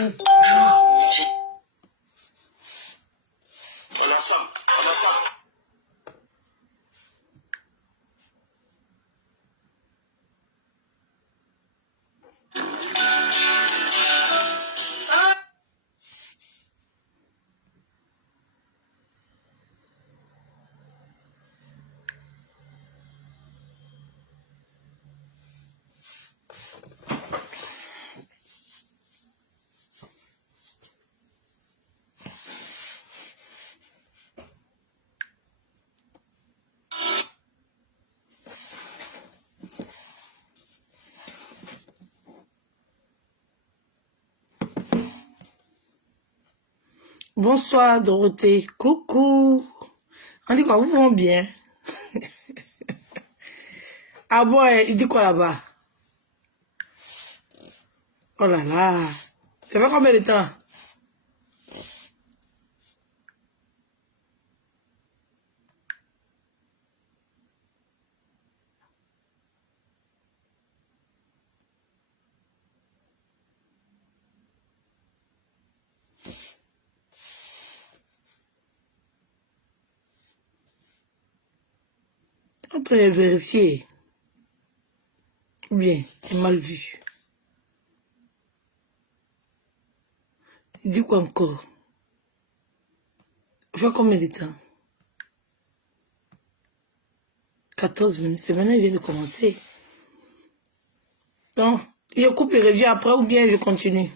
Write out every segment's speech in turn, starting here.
On a ça. Bonsoir Dorothée, coucou. On dit quoi, vous vont bien? Ah bon, il dit quoi là-bas? Oh là là, ça fait combien de temps? On peut les vérifier. Ou bien, j'ai mal vu. Il dit quoi encore? Ça fait combien de temps? 14 minutes, c'est maintenant il vient de commencer. Donc, je coupe et reviens après ou bien je continue.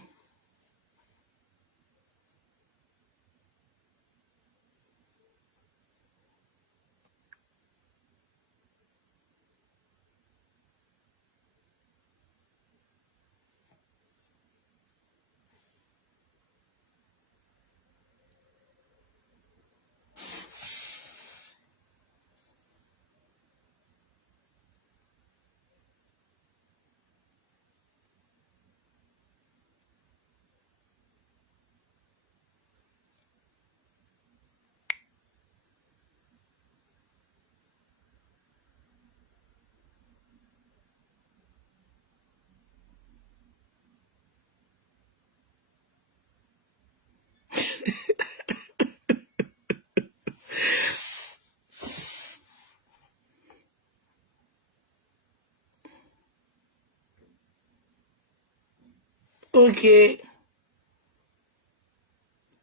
Ok,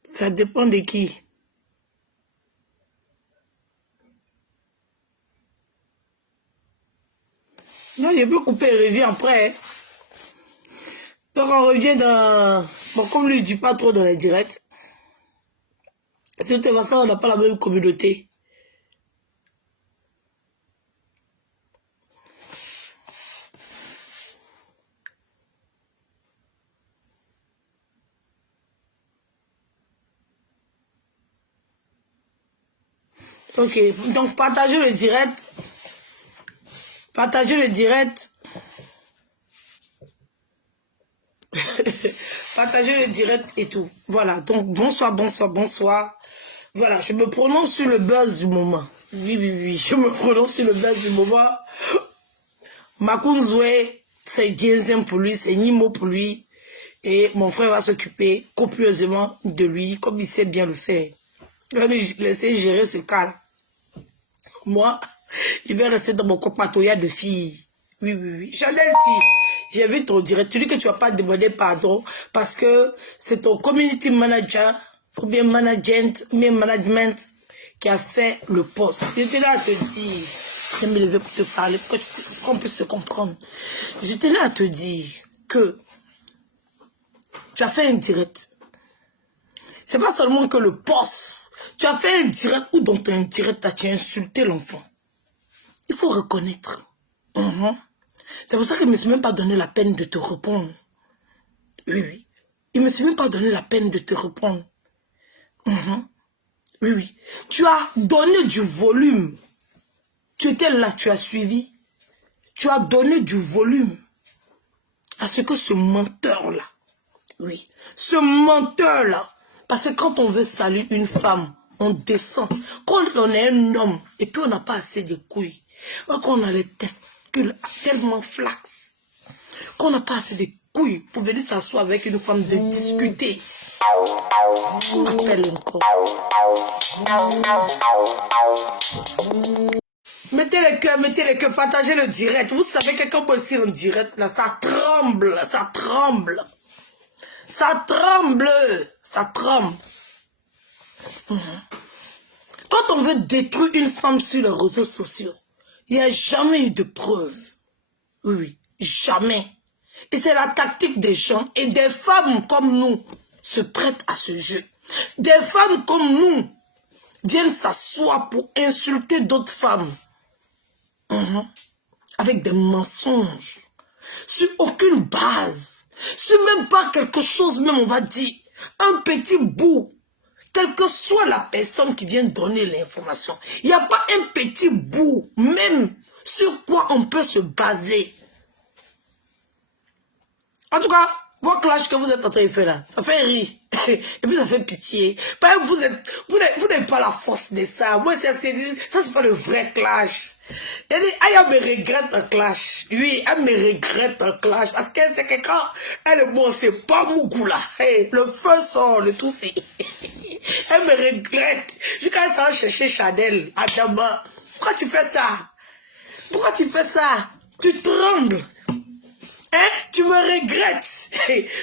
ça dépend de qui. Non, je peux couper et reviens après. Donc on revient dans... Bon, comme lui, il ne dit pas trop dans les directs. De toute façon, on n'a pas la même communauté. Ok, donc partagez le direct. Partagez le direct. Partagez le direct et tout. Voilà, donc bonsoir, bonsoir, bonsoir. Voilà, je me prononce sur le buzz du moment. Oui, oui, oui, je me prononce sur le buzz du moment. Makunzwe, c'est Gienzem pour lui, c'est Nimo pour lui. Et mon frère va s'occuper copieusement de lui, comme il sait bien le faire. Il va lui laisser gérer ce cas-là. Moi, il va rester dans mon compatoyat de filles. Oui, oui, oui. Chanel dit, j'ai vu ton direct, tu dis que tu vas pas demander pardon parce que c'est ton community manager ou bien management qui a fait le poste. J'étais là à te dire, je me lever pour te parler, pour qu'on puisse se comprendre. J'étais là à te dire que tu as fait un direct. C'est pas seulement que le poste. Tu as fait un direct ou dans un direct, tu as insulté l'enfant. Il faut reconnaître. C'est pour ça qu'il ne me suis même pas donné la peine de te répondre. Oui, oui. Il ne me suis même pas donné la peine de te répondre. Oui, oui. Tu as donné du volume. Tu étais là, tu as suivi. Tu as donné du volume à ce que ce menteur-là, oui, ce menteur-là, parce que quand on veut saluer une femme, on descend. Quand on est un homme et puis on n'a pas assez de couilles, quand on a les testicules tellement flax, qu'on n'a pas assez de couilles pour venir s'asseoir avec une femme, de discuter. On m'appelle encore. Mettez les cœurs, partagez le direct. Vous savez quelqu'un peut aussi en direct, là, ça tremble, ça tremble. Ça tremble, ça tremble. Quand on veut détruire une femme sur les réseaux sociaux, il n'y a jamais eu de preuve. Oui, jamais. Et c'est la tactique des gens. Et des femmes comme nous se prêtent à ce jeu. Des femmes comme nous viennent s'asseoir pour insulter d'autres femmes. Avec des mensonges. Sur aucune base. Sur même pas quelque chose, même on va dire. Un petit bout. Quelle que soit la personne qui vient donner l'information. Il n'y a pas un petit bout. Même sur quoi on peut se baser. En tout cas, votre clash que vous êtes en train de faire là, ça fait rire. Et puis ça fait pitié. Vous n'avez pas la force de ça. Moi, ça c'est pas le vrai clash. Elle dit, elle me regrette un clash. Oui, elle me regrette un clash. Parce que c'est que quand elle est bon, c'est pas Mougou là. Le feu sort, le tout c'est. Elle me regrette. Jusqu'à ça, va chercher Chanel, Adama. Pourquoi tu fais ça? Pourquoi tu fais ça? Tu trembles. Hein? Tu me regrettes.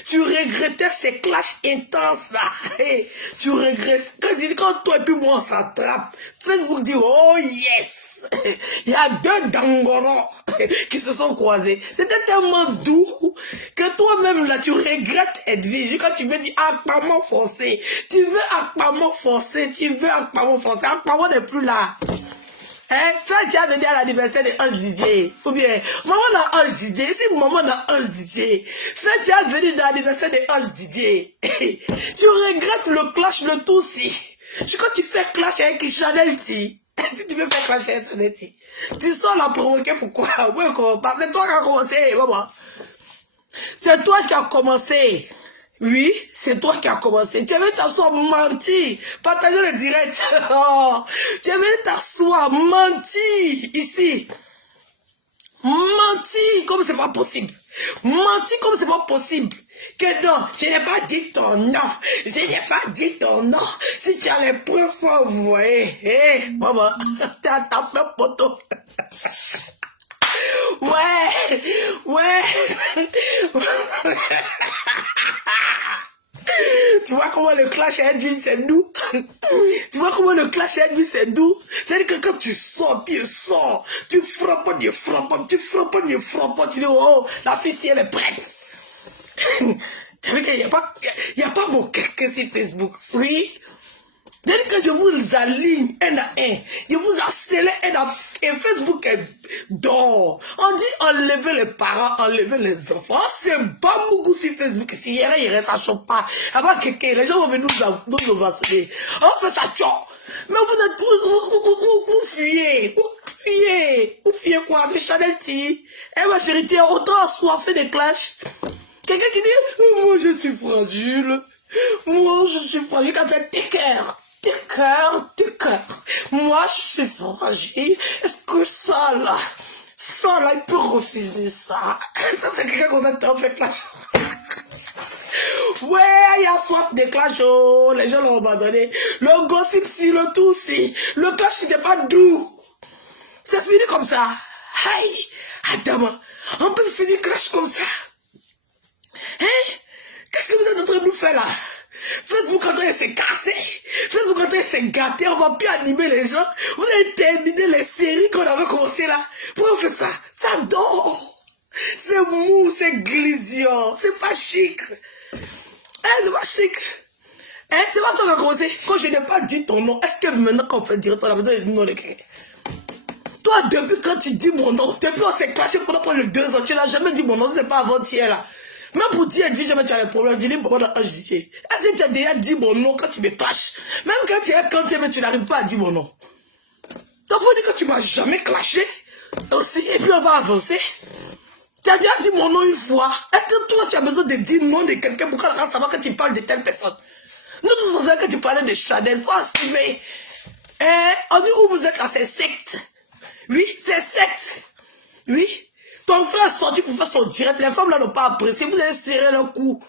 Tu regrettais ces clashs intenses là. Tu regrettes. Quand toi et puis moi on s'attrape, Facebook dit oh yes. Il y a deux Dangoro qui se sont croisés. C'était tellement doux que toi-même là tu regrettes Edwige. Quand tu veux dire Akpamon forcé, tu veux Akpamon forcé, tu veux Akpamon forcé. Akpamon n'est plus là. Hein? Ça, tu as venu à l'anniversaire de Ange Didier. Ou bien, maman a Ange Didier. Si maman a Ange Didier. Ça, tu as venu à l'anniversaire de Ange Didier. Tu regrettes le clash, le tout si. Quand tu fais clash avec Chanel, si tu veux faire clash avec Chanel, tu sors la provoquer pourquoi? Oui, parce que c'est toi qui as commencé, maman. C'est toi qui as commencé. Oui, c'est toi qui as commencé. Tu avais t'asseoir menti. Partagez le direct. Oh, tu avais t'asseoir menti ici. Menti comme c'est pas possible. Menti comme c'est pas possible. Que non, je n'ai pas dit ton nom. Je n'ai pas dit ton nom. Si tu as les preuves, faut envoyer. Hé, maman, tu as tapé poteau. Ouais, ouais. Tu vois comment le clash à Edwin c'est doux. Tu vois comment le clash à Edwin c'est doux. C'est-à-dire que quand tu sors, puis il sort, tu frappes, tu frappes, tu frappes, tu frappes, tu dis oh, la fille si elle est prête. Il n'y a pas mon quelqu'un sur Facebook. Oui. Dès que je vous aligne un à un, je vous accélère un à un, et Facebook est dehors. On dit enlever les parents, enlever les enfants. C'est pas Mougou sur Facebook. Si il reste, ça choque pas. Avant quelqu'un, les gens vont venir nous vacciner. On fait ça, tchon. Mais vous êtes, vous fuyez. Vous fuyez quoi? C'est Chanel T. Eh ma chérie, tu es autant assoiffé des clashs. Quelqu'un qui dit, moi je suis fragile. Moi je suis fragile. Quand fait tes cœurs. Tes cœurs. Moi, je suis fragile. Est-ce que ça, là, il peut refuser ça? Ça, c'est quelqu'un qu'on a fait clash. Ouais, il y a soif de clash, oh, les gens l'ont abandonné. Le gossip, si, le tout, si. Le clash, il n'est pas doux. C'est fini comme ça. Aïe, Adam, on peut finir clash comme ça. Hein? Qu'est-ce que vous êtes en train de nous faire là? Facebook en train de se casser. Facebook en train de se gâter. On va plus animer les gens. Vous avez terminé les séries qu'on avait commencé là. Pourquoi vous faites ça? Ça dort. C'est mou, c'est glisant. C'est pas chic. Hein, c'est pas chic. Hein, c'est pas toi qui as commencé. Quand je n'ai pas dit ton nom, est-ce que maintenant qu'on fait direct, on a besoin de nom d'écrit? Toi, depuis quand tu dis mon nom, depuis on s'est clashé pendant les 2 ans, tu n'as jamais dit mon nom, c'est pas avant-hier là. Même pour dire, jamais tu as des problèmes, dis-le pour moi dans Est-ce que tu as déjà dit mon nom quand tu me clashes? Même quand tu es canté, mais tu n'arrives pas à dire mon nom. Donc, faut dire que tu m'as jamais clashé aussi, et puis on va avancer. Tu as déjà dit mon nom une fois. Est-ce que toi, tu as besoin de dire le nom de quelqu'un pour qu'on savoir que tu parles de telle personne? Nous, tous on sait que tu parlais de Chanel, faut assumer. On dit où vous êtes là, c'est secte. Oui, c'est secte. Oui. Ton frère est sorti pour faire son direct. Les femmes là n'ont pas apprécié. Vous avez serré le cou.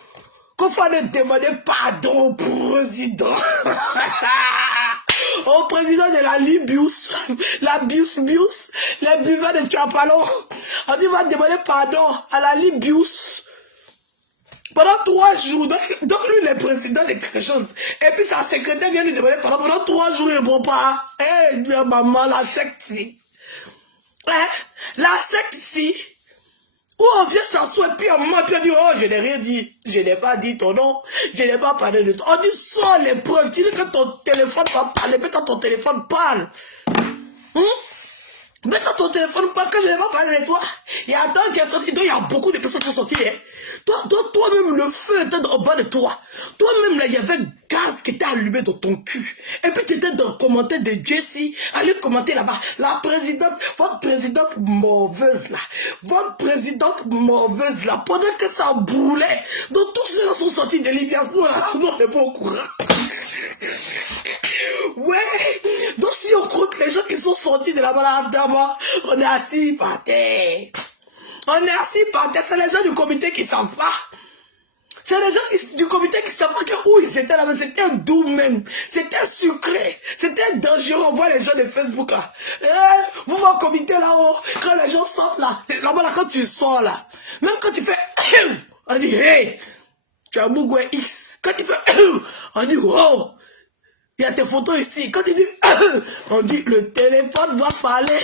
Qu'on faut aller demander pardon au président. Au président de la Libius. La Bius, les buveurs de Tuapalo. On dit va demander pardon à la Libius. Pendant 3 jours, donc lui, le président de quelque chose. Et puis sa secrétaire vient lui demander pardon. Pendant 3 jours, il ne répond pas. Eh, maman, la secte ici. Hein? La secte ici. Où on vient s'asseoir, puis on ment, puis on dit, oh, je n'ai rien dit. Je n'ai pas dit ton nom. Je n'ai pas parlé de toi. On dit, sors les preuves. Tu dis que ton téléphone va parler. Mais quand ton téléphone parle. Mais quand ton téléphone parle, quand je n'ai pas parlé de toi, il y a d'autres qui sont sortis. Donc, il y a beaucoup de personnes qui sont sorties. Hein. Toi-même, le feu était au bas de toi. Toi-même, là, il y avait gaz qui était allumé dans ton cul. Et puis, tu étais dans le commentaire de Jessie. Allez commenter là-bas. La présidente, votre présidente morveuse, là. Votre présidente morveuse, là. Pendant que ça brûlait. Donc, tous ceux-là sont sortis de Libias. Nous, là, on n'est pas au courant. Ouais. Donc, si on compte les gens qui sont sortis de la balade d'abord, on est assis par terre. On est assis par terre. C'est les gens du comité qui ne savent pas. C'est les gens du comité qui ne savent pas que où ils étaient là, mais c'était doux même. C'était sucré. C'était dangereux. On voit les gens de Facebook là. Vous voyez au comité là-haut, quand les gens sortent là, là-bas là, quand tu sors là, même quand tu fais, on dit, hey, tu as Mougoué X. Quand tu fais, on dit, wow. Il y a tes photos ici. Quand tu dis, on dit, le téléphone va parler.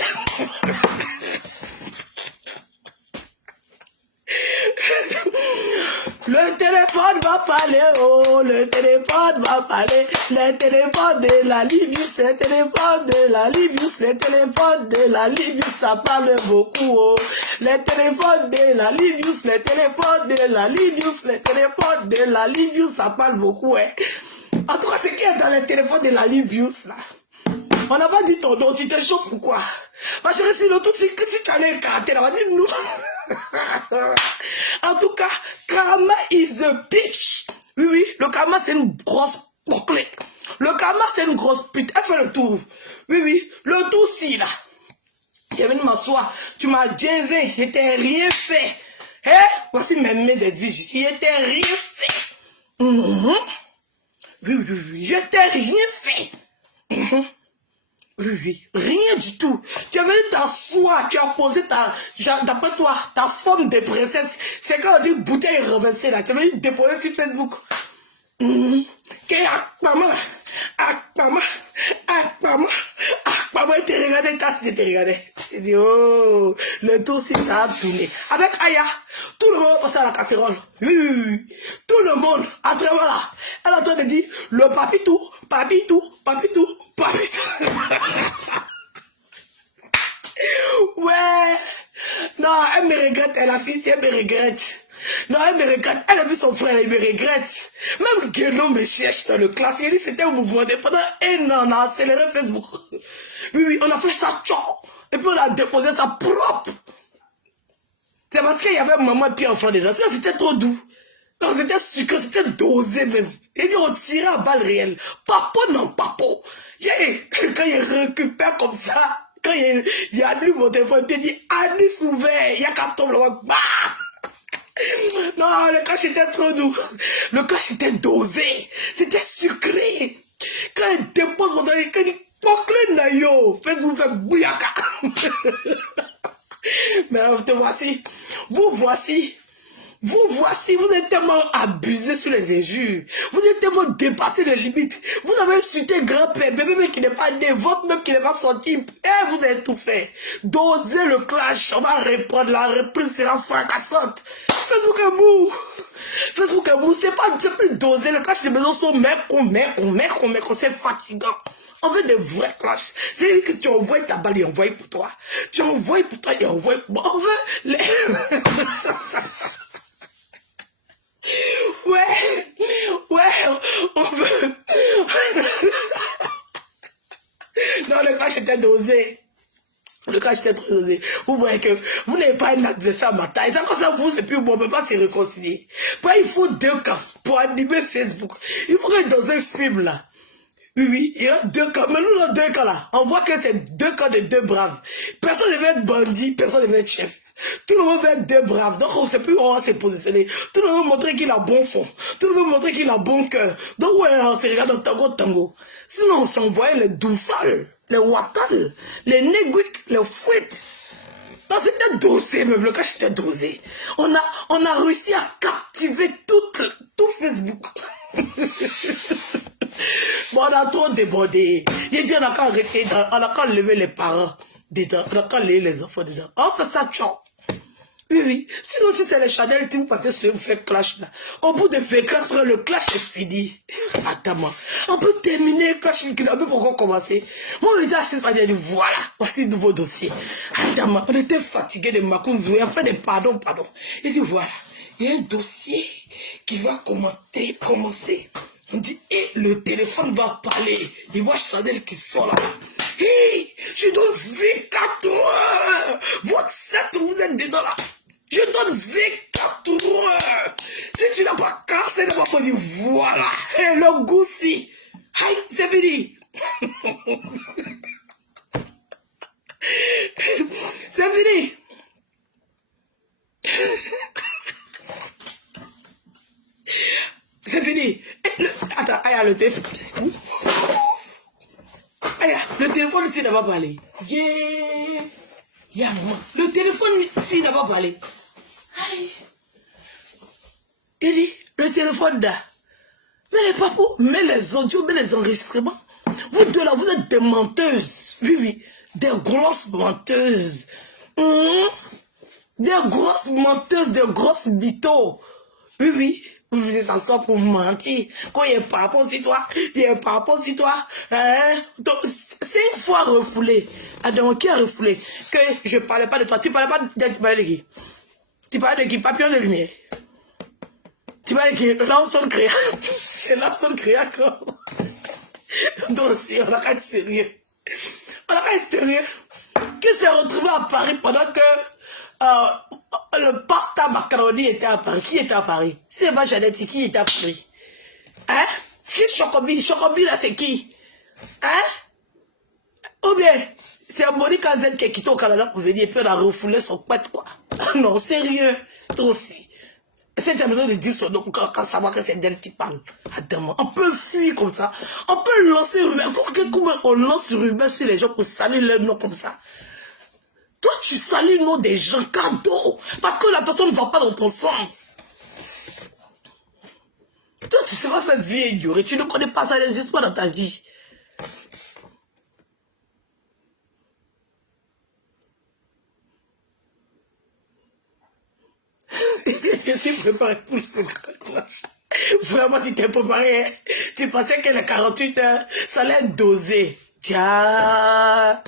Le téléphone va parler, oh, le téléphone va parler. Le téléphone de la Libius, le téléphone de la Libius, le téléphone de la Libius, ça parle beaucoup, oh. Le téléphone de la Libius, le téléphone de la Libius, le téléphone de la Libius, ça parle beaucoup, hein. En tout cas, c'est qui est dans le téléphone de la Libius, là? On n'a pas dit ton nom, tu te chauffes ou quoi? Parce que si l'autre, si tu as un caractère, on va dire nous. En tout cas, Karma is a bitch. Oui, oui, le Karma, c'est une grosse bouclée. Le Karma, c'est une grosse pute. Elle fait le tour. Oui, oui, le tour, si, là. J'ai venu m'asseoir. Tu m'as jazzé. Je t'ai rien fait. Hein? Voici mes mains d'être vie. Je t'ai rien fait. Oui, oui, oui. Je t'ai rien fait. Oui, oui, rien du tout. Tu es venu t'asseoir, tu as posé d'après toi, ta forme de princesse. C'est quand on dit bouteille renversée là. Tu es venu déposer sur Facebook. Maman, maman, il te regardait, il te regardait. Il dit, oh, le tour si ça a tourné. Avec Aya, tout le monde passait à la casserole. Oui. Tout le monde, à travers là. Elle est en train de dire, le papitou. Ouais. Non, elle me regrette, elle a fille, elle me regrette. Non, elle me regrette. Elle a vu son frère, elle me regrette. Même Guénon me cherche dans le classe. Il dit c'était un mouvement. Pendant 1 an, on a accéléré Facebook. Oui, on a fait ça, tchou. Et puis on a déposé ça propre. C'est parce qu'il y avait maman et puis enfant dedans. C'était trop doux. Non, c'était sucré, c'était dosé même. Il dit on tirait à balles réelles. Papo, non, papo. Quand il récupère comme ça, quand il allume mon téléphone, il dit Anis ouvert, il y a qu'à tomber là-bas. Non, le cash était trop doux. Le cash était dosé. C'était sucré. Quand il dépose mon téléphone, il dit Pokle Nayo. Faites-vous faire bouyaka. Mais te voici. Vous voici, vous êtes tellement abusé sur les injures. Vous êtes tellement dépassé les limites. Vous avez insulté grand-père, bébé même qui n'est pas né, votre même qui n'est pas sorti. Et vous avez tout fait. Dosez le clash, on va répondre, la reprise sera fracassante. Facebook est mou, c'est plus dosé. Le clash de maison sont mec, c'est fatigant. On veut des vrais clashs. C'est que tu envoies ta balle et envoies pour toi. Tu envoies pour toi et envoies pour moi. On veut les... Ouais, on veut... Non, le clash était dosé. Le clash était trop dosé. Vous voyez que vous n'avez pas un adversaire à ma taille. C'est comme ça, vous et puis bon, on ne peut pas se réconcilier. Après, il faut 2 camps pour animer Facebook. Il faut que dans un film là, oui, il y a 2 camps. Mais nous, dans 2 camps là, on voit que c'est 2 camps de 2 braves. Personne ne veut être bandit, personne ne veut être chef. Tout le monde va être des braves. Donc, on ne sait plus où on va se positionner. Tout le monde montrer qu'il a bon fond. Tout le monde montrer qu'il a bon cœur. Donc, ouais, on se regarde au tango. Sinon, on s'envoyait les doufales, les watals, les négouiks, les fouettes. Non, c'était dosé, même le cas, c'était dosé. On a réussi à captiver tout Facebook. Bon, on a trop débordé. J'ai dit, on a qu'à arrêter, on a qu'à lever les parents dedans, on a qu'à lever les enfants dedans. On fait ça, ciao. Oui, oui. Sinon, si c'est les Chanel qui vous partez sur vous faire clash là, au bout de 24 heures, le clash est fini. Attends-moi. On peut terminer le clash, on peut pourquoi commencer. Moi, on était assis, on dit, voilà, voici le nouveau dossier. Attends-moi, on était fatigué de Makouzoué, on fait des pardon. Il dit, voilà, il y a un dossier qui va commencer. On dit, et le téléphone va parler. Il voit Chanel qui sort là-bas. Hey, je donne 24 heures. Votre 7, vous êtes dedans là. Je donne 24 heures. Si tu n'as pas cassé, ne va pas dire voilà. Et le goussi. Aïe, c'est fini. C'est fini. C'est fini. Attends, aïe, le téléphone. Aïe, le téléphone ici n'a pas parlé. Yeah, maman. Le téléphone ici n'a pas parlé. Aïe. Il dit, le téléphone là. Mais les papous, mais les audios, mais les enregistrements. Vous deux là, vous êtes des menteuses. Oui, oui. Des grosses menteuses. Des grosses menteuses, des grosses bitos. Oui, oui. Vous venez s'asseoir pour mentir. Quand il y a par rapport sur toi, il y a par rapport sur toi. Hein? Donc, c'est une fois refoulé. Donc, qui a refoulé? Que je ne parlais pas de toi. Tu parlais pas de, tu parlais de qui? Tu parlais de qui? Papillon de lumière. Tu parlais de qui? L'ensemble créa. C'est l'ensemble créa quoi. Donc, si, on a qu'à être sérieux. On a qu'à être sérieux. Qui s'est retrouvé à Paris pendant que le pasta macaroni était à Paris. Qui était à Paris? C'est pas Janetti, qui était à Paris? Hein? C'est qui Chocobi? Chocobi là, c'est qui? Hein? Ou bien, c'est Monica Z qui est quitté au Canada pour venir et puis on a refoulé son pète quoi. Non, sérieux. Toi aussi. C'est tu as besoin de dire son nom quand ça va que c'est d'elle qui parle. Attends, on peut fuir comme ça. On peut lancer rumeur. Comment on lance rumeur sur les gens pour saluer leur nom comme ça? Toi, tu salues le nom des gens cadeau. Parce que la personne ne va pas dans ton sens. Toi, tu seras fait vieille ignorer. Tu ne connais pas ça, les histoires dans ta vie. Je suis préparé pour ce clash. Vraiment, tu t'es préparé. Hein? Tu pensais que les 48 heures, ça allait être dosé. Tiens.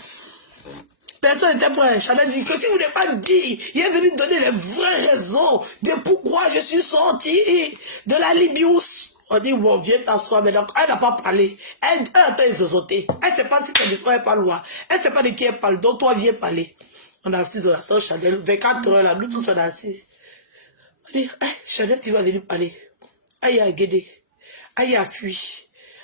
Personne n'était prêt. Chanel dit que si vous n'avez pas dit, il est venu donner les vraies raisons de pourquoi je suis sorti de la Libius. On dit, bon, viens t'asseoir. Mais donc, elle n'a pas parlé. Elle a été sauté. Elle ne sait pas si c'est de toi, elle parle loin. Elle ne sait pas de qui elle parle. Donc, toi, viens parler. On a assis, on attend Chanel. 24 heures là, nous tous, on a assis. On dit, hey, Chanel, tu vas venir parler. Aïe, a guédé. Aïe, a fui.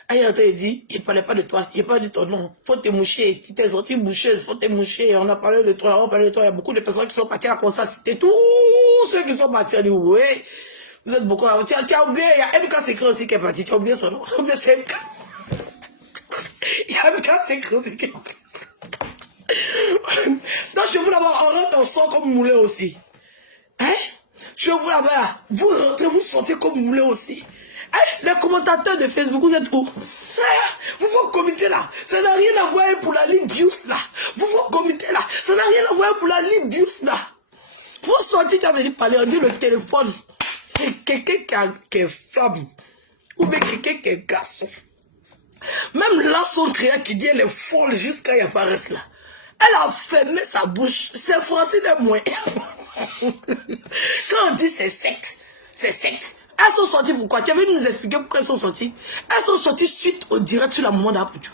Aïe, a dit, il ne parlait pas de toi, il ne parlait pas de ton nom. Faut te moucher. Tu t'es sorti boucheuse, faut te moucher. On a parlé de toi, on a parlé de toi. Il y a beaucoup de personnes qui sont parties à commencer à citer tous ceux qui sont partis. On dit, oui, vous êtes beaucoup. Tu as oublié, il y a MK Secret aussi qui est parti. Tu as oublié son nom. Il y a MK Secret aussi qui est parti. Donc, je vous d'abord, on rentre en sort comme moulin aussi. Hein? Je vous là-bas, vous rentrez, vous sortez comme vous voulez aussi. Hein? Les commentateurs de Facebook, vous êtes où? Hein? Vous vous comité là, ça n'a rien à voir pour la Libius là. Vous vous comité là, ça n'a rien à voir pour la Libius là. Vous sortez, tu as venu parler, on dit le téléphone, c'est quelqu'un qui est femme, ou bien quelqu'un qui est garçon. Même là, son créa qui dit elle est folle jusqu'à y apparaisse là. Elle a fermé sa bouche, c'est français de moins. Quand on dit c'est secte, c'est secte. Elles sont sorties pourquoi? Tu avais nous expliquer pourquoi elles sont sorties. Elles sont sorties suite au direct sur la maman d'Apoutou.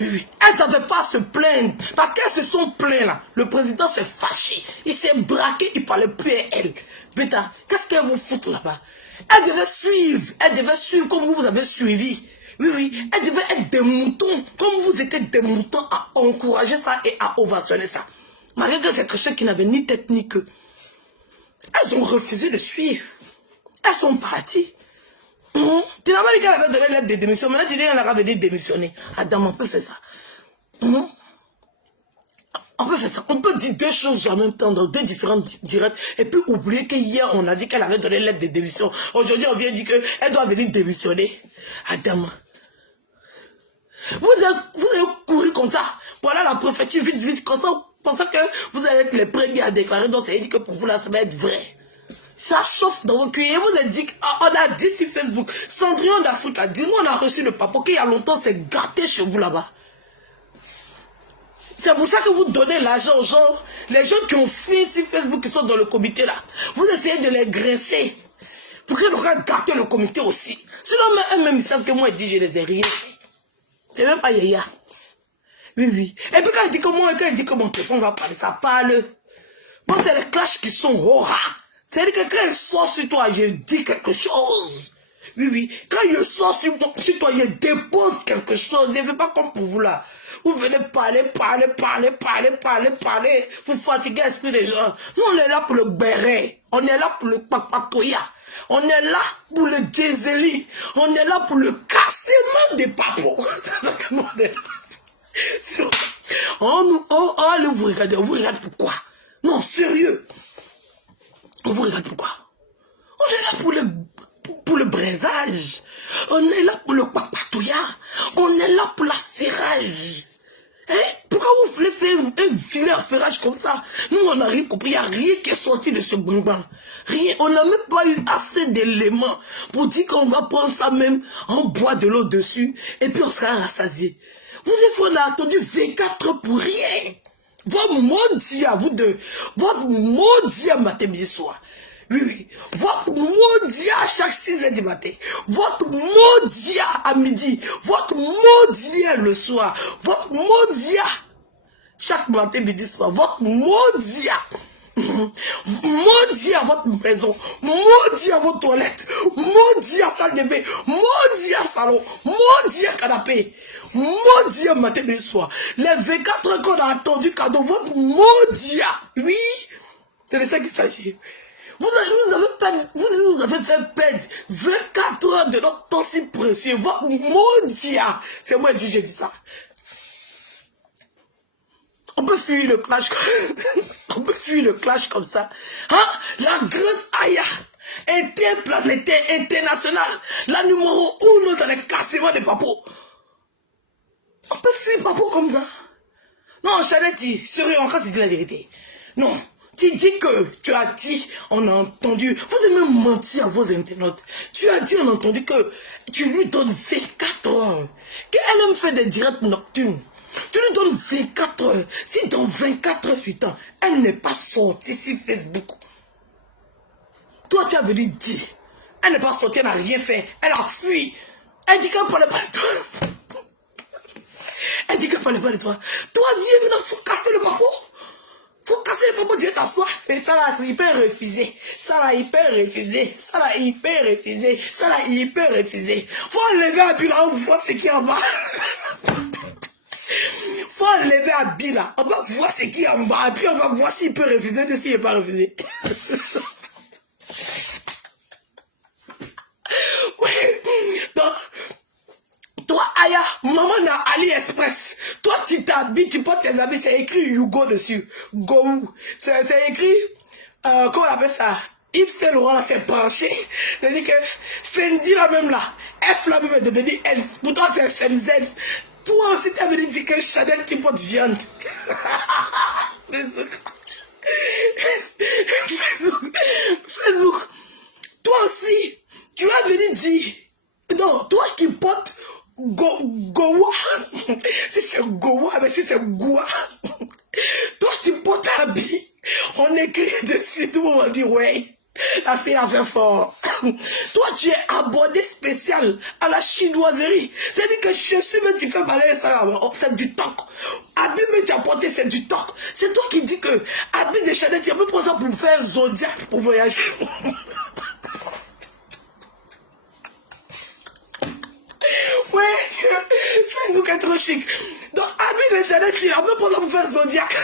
Oui. Elles n'avaient pas à se plaindre. Parce qu'elles se sont plaintes là. Le président s'est fâché. Il s'est braqué, il ne parlait plus à elle. Bêta, qu'est-ce qu'elles vont foutre là-bas? Elles devaient suivre. Elles devaient suivre comme vous avez suivi. Oui, oui. Elles devaient être des moutons. Comme vous étiez des moutons à encourager ça et à ovationner ça. Malgré que c'est quelqu'un qui n'avait ni tête ni queue. Elles ont refusé de suivre. Elles sont parties. Tu n'as pas dit qu'elle avait donné l'aide de démission. Maintenant, tu dis qu'elle a venu démissionner. Adam, on peut faire ça. On peut faire ça. On peut dire deux choses en même temps dans deux différentes directs et puis oublier qu'hier, on a dit qu'elle avait donné l'aide de démission. Aujourd'hui, on vient dire qu'elle doit venir démissionner. Adam. Vous avez couru comme ça. Voilà la préfecture, vite, vite, comme ça. Pensez que vous allez être les premiers à déclarer. Donc, ça veut dire que pour vous, là, ça va être vrai. Ça chauffe dans vos cuillères. Vous avez dit, on a dit sur Facebook, Cendrillon d'Afrique a dit, nous, on a reçu le papa qui, il y a longtemps, s'est gâté chez vous là-bas. C'est pour ça que vous donnez l'argent aux gens. Les gens qui ont fui sur Facebook, qui sont dans le comité là. Vous essayez de les graisser. Pour qu'ils aient gâté le comité aussi. Sinon, eux-mêmes, ils savent que moi, je dis, je les ai rien fait. C'est même pas Yaya. Oui, oui. Et puis quand il dit que moi, quand il dit que mon téléphone va parler, ça parle. Bon, c'est les clashs qui sont roha. C'est-à-dire que quand il sort sur toi, je dis quelque chose. Oui, oui. Quand il sort sur toi, je dépose quelque chose. Je ne fais pas comme pour vous là. Vous venez parler. Vous fatiguez l'esprit des gens. Nous, on est là pour le béret. On est là pour le papatoya. On est là pour le djezeli. On est là pour le cassement des papos. Vous regardez pourquoi? Non, sérieux. On vous regarde pourquoi? On est là pour le braisage. On est là pour le papatouya. On est là pour la ferrage. Hein? Pourquoi vous voulez faire un vilain ferrage comme ça? Nous, on n'a rien compris. Il n'y a rien qui est sorti de ce bonbon. Rien. On n'a même pas eu assez d'éléments pour dire qu'on va prendre ça même, en boire de l'eau dessus, et puis on sera rassasié. Vous dites qu'on a attendu 24 heures pour rien. Votre maudit à vous deux. Votre maudit à matin, midi, soir. Oui, oui. Votre maudit à chaque 6 heures du matin. Votre maudit à midi. Votre maudit le soir. Votre maudit chaque matin, midi, soir. Votre maudit maudit à votre maison, maudit à vos toilettes, maudit à salle de bain, maudit à salon, maudit à canapé, maudit à matin et soir. Les 24 heures qu'on a attendu cadeau, votre maudit, oui, c'est de ça qu'il s'agit. Vous nous avez fait perdre 24 heures de notre temps si précieux. Votre maudit, c'est moi qui j'ai dit ça. On peut fuir le clash. On peut fuir le clash comme ça. Hein? La grande Aya, interplanétaire, internationale, la numéro 1 dans les cassements des papos. On peut fuir papo comme ça. Non, Chanel dit, sérieux, encore c'est la vérité. Non, tu dis que tu as dit, on a entendu, vous avez même menti à vos internautes. Tu as dit, on a entendu que tu lui donnes 24 heures. Qu'elle aime faire des directs nocturnes. Tu lui donnes 24 heures. Si dans 24 heures, putain, elle n'est pas sortie sur Facebook. Toi, tu as venu dire. Elle n'est pas sortie, elle n'a rien fait. Elle a fui. Elle dit qu'elle ne parlait pas de toi. Elle dit qu'elle ne parlait pas de toi. Toi, viens maintenant, il faut casser le papo. Faut casser le papo, Dieu t'assoit. Et ça là, il peut refuser. Ça là, il peut refuser. Ça là, il peut refuser. Ça là, il peut refuser. Faut enlever un but là, on voit ce qui est en bas. Faut enlever un but là. On va voir ce qui est en bas. Et puis on va voir s'il peut refuser ou s'il n'est pas refusé. Oui. Donc, toi, Aya, maman n'a AliExpress. Toi, tu t'habilles, tu portes tes habits, c'est écrit Yougo dessus. Go. C'est écrit, comment on appelle ça? Yves Saint Laurent là, c'est penché. C'est-à-dire que Fendi là même là, F là même est devenu L. Pour toi, c'est FMZ. Toi aussi, tu as venu dire que Chanel, tu portes viande. Facebook. Toi aussi, tu as venu dire. Non, toi qui portes Gowa. Si c'est Gowa, mais si c'est Goua. Toi tu portes un habit. On écrit dessus, tout le monde dit ouais. La fille a fait fort. Toi tu es abonné spécial à la chinoiserie. C'est-à-dire que je suis même tu fais balayer ça. C'est du toc. Habit mais tu as porté, c'est du toc. C'est toi qui dis que habit de Chanel, tu as même pas ça pour faire Zodiac pour voyager. Ouais, Facebook est trop chic. Donc, habit de Chanel, tu as même pas ça pour faire Zodiac.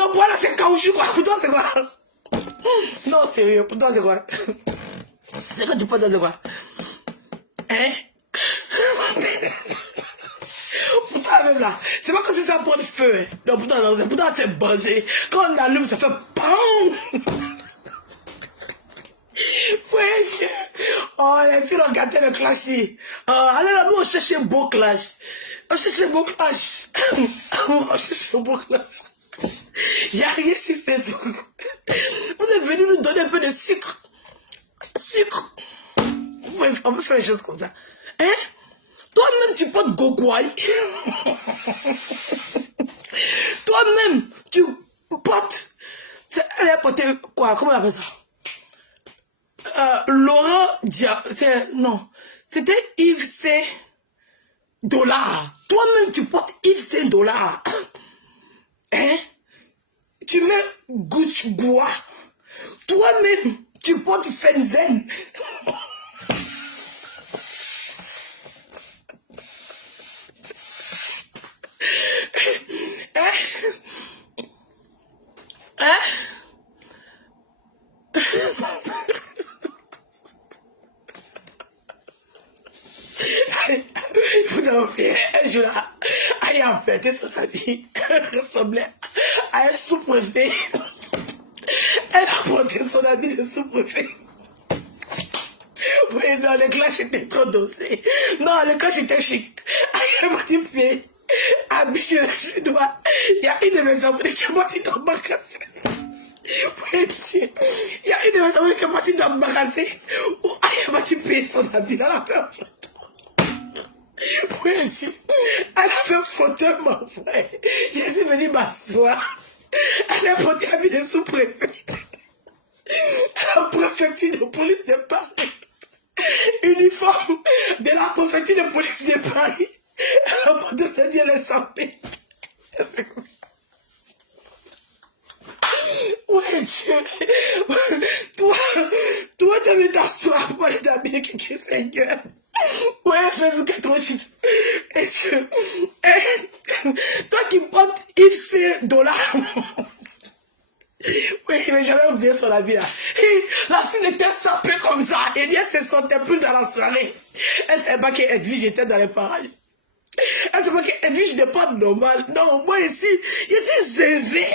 Non, voilà, c'est caoutchouc, quoi. Pour toi, c'est quoi? Non, sérieux, pour toi, c'est quoi? C'est quoi tu penses, c'est quoi? Hein? Pour toi, même là, c'est pas comme si ça prend de feu. Hein. Non, pour toi, c'est brûlé. Quand on allume, ça fait PAM! Ouais, Dieu. Oh, les filles ont gâté le clash ici. Oh, allez là, nous, on cherche un beau clash. On cherche un beau clash. On cherche un beau clash. Il n'y a rien sur Facebook. Vous êtes venus nous donner un peu de sucre. Sucre. On peut faire des choses comme ça. Hein? Toi-même, tu portes Gogoaï. Toi-même, tu portes... Elle a porté quoi? Comment on appelle ça? Laurent Dia... Non. C'était Yves C. Dollar. Toi-même, tu portes Yves C. Dollar. Hein? Tu mets Gucci Bois. Toi-même, tu portes Fenzen. Hein? Hein? Vous avez oublié, un jour là, elle a emprunté son habit, elle ressemblait à un sous-préfet. Elle a porté son habit de sous-préfet. Oui, non, le clash était trop dosé. Non, le clash était chic. Elle m'a dit, mais, habit chez le chinois, il y a une de mes abonnés qui est partie d'embarrasser. Oui, Dieu. Il y a une de mes abonnés qui est partie d'embarrasser. Où elle m'a dit, payer son habit, elle a fait un photo. Oui, Dieu. Elle a fait un photo, mon frère. Je suis venu m'asseoir. Elle a porté habit de sous-préfet. La préfecture de police de Paris. Uniforme de la préfecture de police de Paris. Elle a porté ce Dieu les sapés. Ouais, Dieu. Toi, tu as vu t'asseoir pour aller t'habiller quelqu'un, Seigneur. Ouais, fais ce que trop chic. Et Dieu. Toi qui portes Yves Dollar. Oui, mais j'avais oublié son habit là. La fille était sapée comme ça. Et elle se sentait plus dans la soirée. Elle ne savait pas qu'Edwige était dans les parages. Elle ne savait pas qu'Edwige n'est pas normal. Non, moi ici, zézé.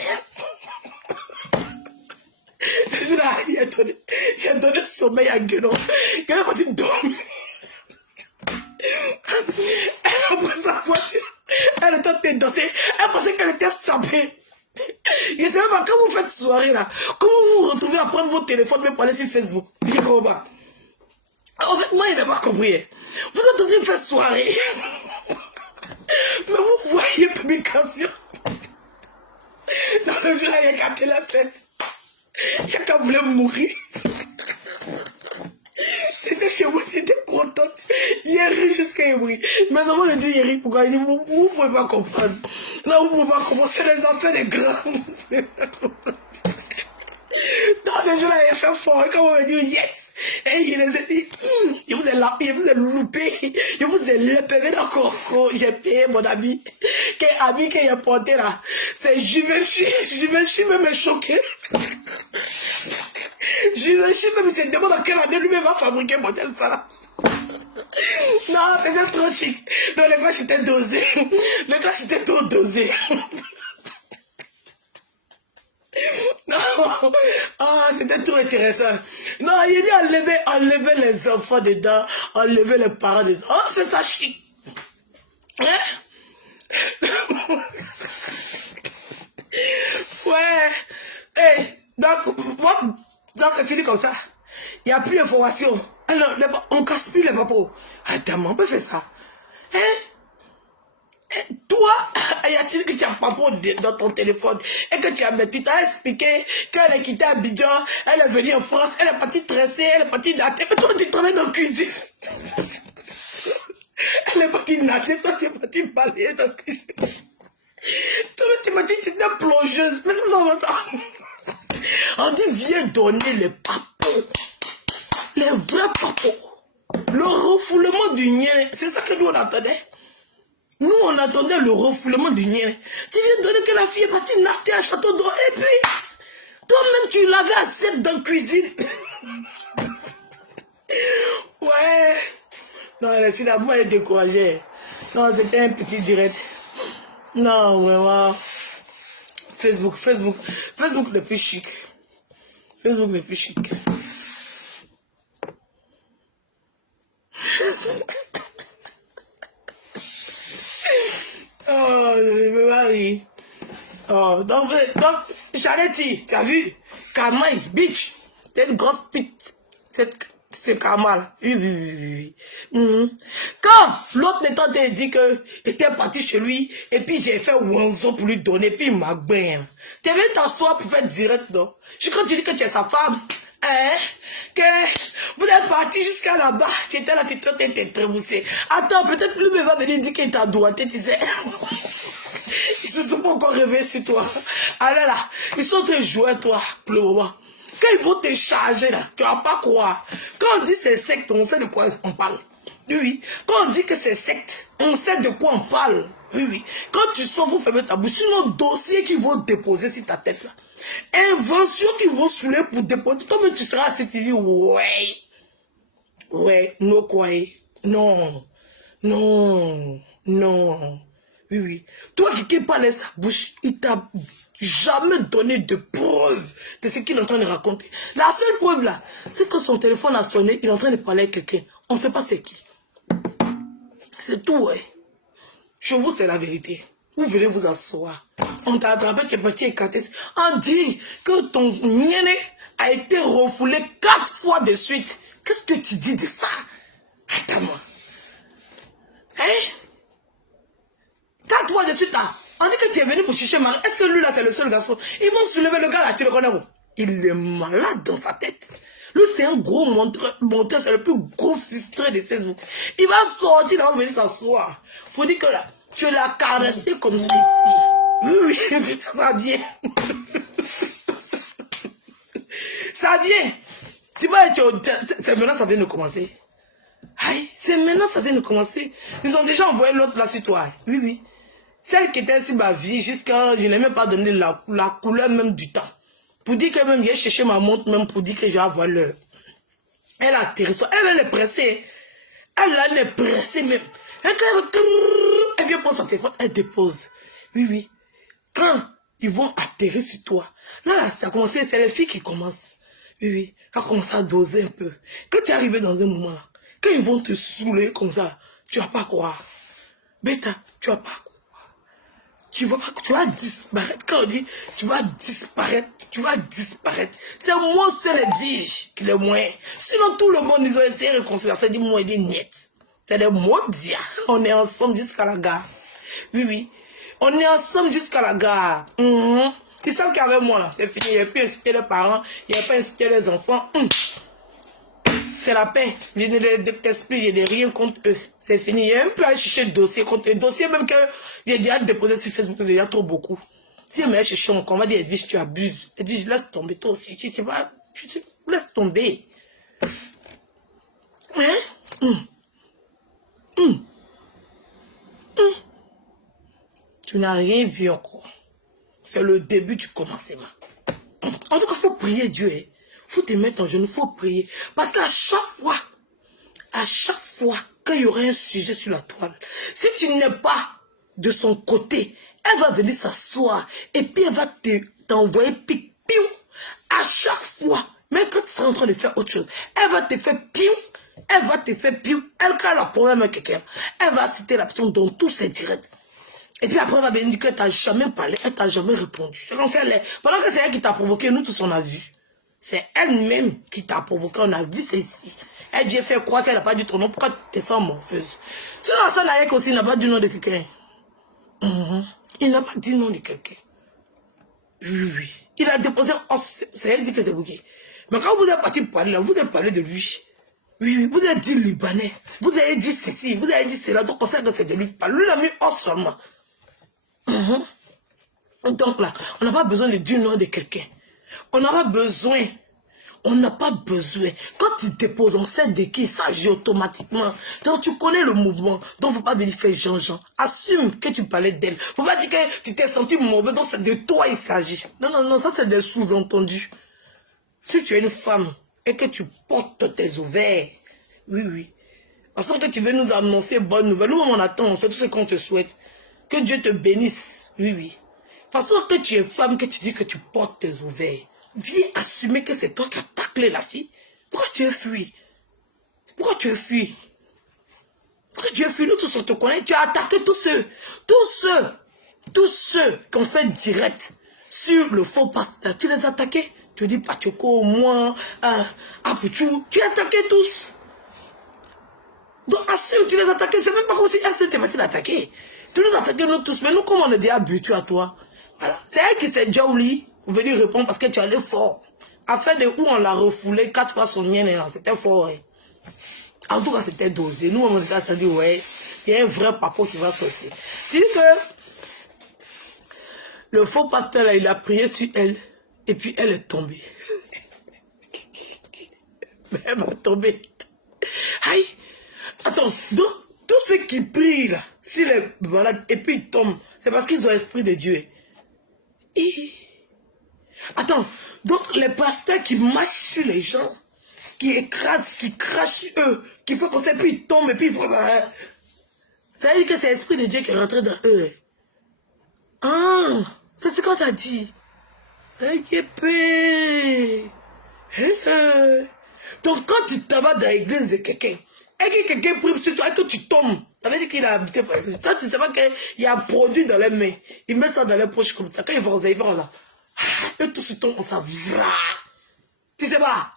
Là, il a donné sommeil à Guénon. Guénon a dit dormir. Elle a pris sa voiture. Elle était en train de danser. Elle pensait qu'elle était sapée. Je ne sais même pas, quand vous faites soirée là, comment vous vous retrouvez à prendre votre téléphone même parler sur Facebook? Je ne comprends pas. En fait, moi, je n'ai pas compris. Vous êtes en train de faire soirée. Mais vous voyez publication. Dans le jour là, il a gâté la fête. Il a qu'à vouloir mourir. J'étais chez moi, j'étais contente. Il rit jusqu'à y brille. Mais non, je dis, il rit pourquoi? Il dit, vous ne pouvez pas comprendre. Là, vous ne pouvez pas comprendre. C'est les enfants des grands. Non, les gens là, il a fait fort. Et quand on me dit, yes. Et il les a dit, il vous a loupé. Il vous a loupé. Mais d'accord, j'ai payé mon ami. Quel ami qu'il a porté là? C'est Givenchy. Givenchy même est choqué. Givenchy même se demande dans quelle année lui-même va fabriquer un modèle ça là. Non, c'était trop chic. Non, le clash était dosé. Le clash était trop dosé. Non, ah, c'était trop intéressant. Non, il dit enlever les enfants dedans, enlever les parents dedans. Oh, c'est ça chic. Hein? Ouais. Hey, donc c'est fini comme ça. Il n'y a plus d'informations. Alors, on ne casse plus les vapeurs. Attends, on peut faire ça. Hein? Toi, y a-t-il que tu as pas dans ton téléphone et que tu as mis, tu t'as expliqué qu'elle a quitté Abidjan, elle est venue en France, elle est partie tresser, elle est partie natter, mais toi tu travailles dans la cuisine. Elle est partie natter, toi tu es partie balayer dans la cuisine. Toi tu m'as dit que tu étais plongeuse, mais c'est ça. On dit viens donner les papos, les vrais papos, le refoulement du nien, c'est ça que nous on entendait. Nous, on attendait le refoulement du nien. Tu viens de donner que la fille est partie narter à Château d'Eau. Et puis, toi-même, tu l'avais assez dans la cuisine. Ouais. Non, finalement, elle est découragée. Non, c'était un petit direct. Non, vraiment. Facebook le plus chic. Facebook le plus chic. Oh, je me marie. Oh, donc j'allais dire, tu as vu, Karma is bitch. C'est une grosse pute. Ce Karma là. Oui. Quand l'autre n'étant dit que était parti chez lui, et puis j'ai fait Wanzo pour lui donner, puis il m'a bien. Tu venu t'asseoir pour faire direct, non? Je quand tu dis que tu es sa femme, hein, que vous êtes parti jusqu'à là-bas, tu étais là, tu étais trémoussé. Attends, peut-être lui va venir dire qu'il t'a doigté, tu sais. Ils se sont pas encore réveillés sur toi. Allez là, ils sont en train de jouer à toi pour le moment. Quand ils vont te charger là, tu vas pas croire. Quand on dit c'est secte, on sait de quoi on parle. Oui. Quand on dit que c'est secte, on sait de quoi on parle. Oui. Quand tu sors, vous fermez ta bouche. Sinon, dossier qu'ils vont déposer sur ta tête là. Invention qu'ils vont soulever pour déposer. Toi-même, tu seras assis, tu dis ouais. Ouais, non quoi. Non. Oui. Toi qui parlais sa bouche, il t'a jamais donné de preuve de ce qu'il est en train de raconter. La seule preuve là, c'est que son téléphone a sonné, il est en train de parler avec quelqu'un. On ne sait pas c'est qui. C'est tout, ouais. Chez vous, c'est la vérité. Vous venez vous asseoir. On t'a attrapé, tu es parti écarter. On dit que ton niané a été refoulé 4 fois de suite. Qu'est-ce que tu dis de ça? Attends-moi. Hein? 4 fois de suite là. On dit que tu es venu pour chercher Marie. Est-ce que lui là c'est le seul garçon? Ils vont soulever le gars là, tu le connais où? Il est malade dans sa tête. Lui c'est un gros monteur, c'est le plus gros frustré de Facebook. Il va sortir, il va venir s'asseoir. Pour dire que là, tu l'as caressé comme ça ici. Oui, ça vient. Ça vient. Tu vois, c'est maintenant ça vient de commencer. Aïe, c'est maintenant ça vient de commencer. Ils ont déjà envoyé l'autre là sur toi. Oui. Celle qui était sur ma vie jusqu'à... Je n'ai même pas donné la couleur même du temps. Pour dire que même j'ai cherché ma montre même pour dire que j'ai avoir l'heure. Elle a atterri. Elle est pressée. Elle est pressée même. Elle vient prendre son téléphone, elle dépose. Oui. Quand ils vont atterrir sur toi, là, ça a commencé, c'est les filles qui commencent. Oui. Elle a commencé à doser un peu. Quand tu es arrivé dans un moment, quand ils vont te saouler comme ça, tu vas pas croire. Bêta, tu vas pas croire. Tu vas disparaître. Quand on dit tu vas disparaître. C'est moi seul et dis qu'il est moins. Sinon tout le monde, ils ont essayé de réconcilier. Ça dit moi et dit niet. C'est des mots dia. On est ensemble jusqu'à la gare. Oui. On est ensemble jusqu'à la gare. Ils savent qu'avec moi là, c'est fini. Il n'y a plus insulter les parents. Il n'y a pas insulter les enfants. C'est la paix. Je ne les déteste plus, je n'ai rien contre eux. C'est fini. Il y a un peu à chercher de dossier contre eux. Dossier même que j'ai déjà déposé sur Facebook, il y a trop beaucoup. Si elle m'a cherché encore, on va dire, elle dit, tu abuses. Elle dit, laisse tomber toi aussi. Tu sais pas, laisse tomber. Hein? Tu n'as rien vu encore. C'est le début du commencement. En tout cas, il faut prier Dieu. Il faut te mettre en genoux, il faut prier. Parce qu'à chaque fois qu'il y aura un sujet sur la toile, si tu n'es pas de son côté, elle va venir s'asseoir et puis elle va t'envoyer piou. À chaque fois, même quand tu seras en train de faire autre chose, elle va te faire piou. Elle, quand elle a un problème avec quelqu'un, elle va citer la personne dans tous ses directs. Et puis après, elle va venir dire qu'elle t'a jamais parlé, elle t'a jamais répondu. Pendant que c'est elle qui t'a provoqué, nous tous on a vu. C'est elle-même qui t'a provoqué, on a vu ceci. Elle vient faire croire qu'elle n'a pas dit ton nom, pourquoi tu te sens morpheuse? Sinon, ça n'a aussi, il n'a pas dit le nom de quelqu'un. Il n'a pas dit le nom de quelqu'un. Oui. Il a déposé, c'est elle qui dit que c'est bouquet. Mais quand vous êtes parti parler là, vous avez parlé de lui. Oui, vous avez dit Libanais. Vous avez dit ceci, vous avez dit cela, donc on sait que c'est de lui. Lui, il a mis hors seulement. Donc là, on n'a pas besoin de dire le nom de quelqu'un. On n'a pas besoin. On n'a pas besoin. Quand tu déposes enceinte de qui, il s'agit automatiquement. Donc tu connais le mouvement. Donc il ne faut pas venir faire Jean-Jean. Assume que tu parlais d'elle. Il ne faut pas dire que tu t'es senti mauvais, donc c'est de toi il s'agit. Non, non, non, ça c'est des sous-entendus. Si tu es une femme et que tu portes tes ovaires, oui, oui. Parce que tu veux nous annoncer bonne nouvelle. Nous, on attend, c'est tout ce qu'on te souhaite. Que Dieu te bénisse, oui, oui. Parce que tu es femme, que tu dis que tu portes tes ovaires. Viens assumer que c'est toi qui as taclé la fille. Pourquoi tu es fui? Pourquoi tu es fui? Pourquoi tu es fui? Nous tous on te connaît. Tu as attaqué tous ceux qui ont fait direct sur le faux pasteur. Tu les as attaqués. Tu dis Pachoko, moi, Apuchou. Tu as attaqué tous. Donc assume, tu les as attaqués. C'est même pas comme si elle s'était facile d'attaquer. Tu les as attaqués nous tous. Mais nous, comme on est déjà habitués à toi. Voilà. C'est elle qui s'est déjà au lit. Vous venez répondre parce que tu allais fort. Afin de où on l'a refoulé 4 fois son mien, c'était fort. Ouais. En tout cas, c'était dosé. Nous, on s'est dit, ouais, il y a un vrai papa qui va sortir. Tu dis que le faux pasteur, là, il a prié sur elle. Et puis, elle est tombée. Mais elle va tomber. Aïe. Attends, donc, tous ceux qui prient, là, sur les malades, et puis ils tombent, c'est parce qu'ils ont l'esprit de Dieu. Attends, donc les pasteurs qui marchent sur les gens, qui écrasent, qui crachent sur eux, qui font comme ça, puis ils tombent et puis ils font ça. Ça veut dire que c'est l'esprit de Dieu qui est rentré dans eux. Ah, c'est ce qu'on t'a dit. Donc quand tu t'en vas dans l'église de quelqu'un, et que quelqu'un prie sur toi et que tu tombes, ça veut dire qu'il a habité par exemple. Toi tu sais pas qu'il y a un produit dans les mains. Ils mettent ça dans les poches comme ça. Quand ils vont ça. Et tout se tombe comme ça. Tu sais pas.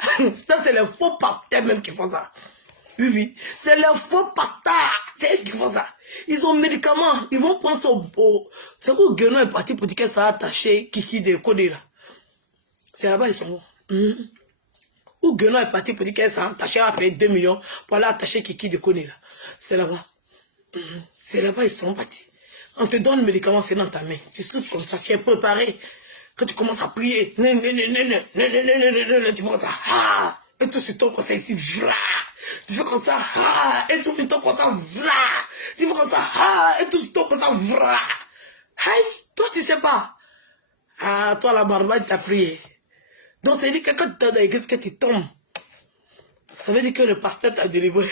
Ça c'est les faux pasteurs même qui font ça. Oui, oui. C'est les faux pasteurs. C'est eux qui font ça. Ils ont médicaments. Ils vont prendre ça au... C'est où Guénon est parti pour dire qu'elle s'est attachée Kiki de Kodé là. C'est là-bas ils sont bons. Où Guénon est parti pour dire qu'elle s'est attachée à payer 2 millions pour aller attacher Kiki de Kodé là. C'est là-bas. C'est là-bas ils sont partis. On te donne le médicament, c'est dans ta main. Tu souffles comme ça, tu es préparé. Quand tu commences à prier, tu vois ça, et tout se tombe comme ça ici, tu fais comme ça, et tout se tombe comme ça, tu fais comme ça, et tout se tombe comme ça, aïe, toi tu sais pas. Ah, toi la barbarie t'a prié. Donc ça veut dire que quand tu es dans l'église que tu tombes, ça veut dire que le pasteur t'a délivré.